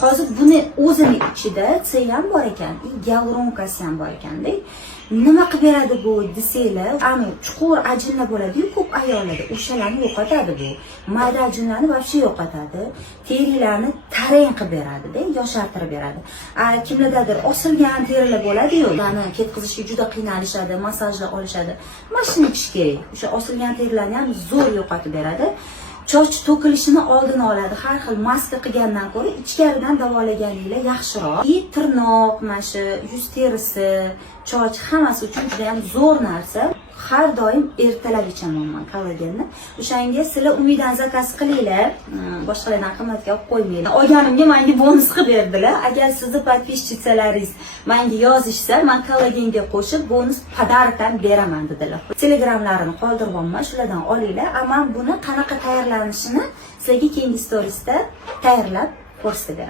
Hozir buni o'zini ichida C ham bor ekan, gyaluronkasi ham bor ekanda. Nima qilib beradi bu desanglar, ani chuqur ajinlar bo'ladi-yu ko'p ayollarda, o'shalarni yo'qotadi bu. Mayda ajinlarni vobshe yo'qotadi. Terilarni tarang qilib beradi-da, yoshartirib beradi. Kimlardadir osilgan terilar bo'ladi-yu, ularni ketkazishga juda qiynalishadi, massajlar olishadi. Mana shuni ichish kerak. O'sha osilgan terilarni ham zo'r yo'qotib beradi. Choch to'kilishini oldini oladi. Har xil maska qilgandan ko'ra ichkaridan davolaganinglar yaxshiroq. Tirnoq, mana shu yuz terisi, choch hammasi uchun juda ham zo'r narsa. Har doim ertalab ichaman men kollagenni. O'shanga sizlar umidan zakaz qilinglar. Boshqalardan qimmatga olib qo'ymanglar. Olganimga menga bonus qilib berdilar. Agar sizni podpисчицalaringiz menga yozishsa, men kollagenga qo'shib bonus podarak ham beraman dedilar. Telegramlarini qoldiribman, shulardan olinglar. Men buni qanaqa tayyorlanishini sizlarga keyingi storiesda tayyorlab ko'rsatib beraman.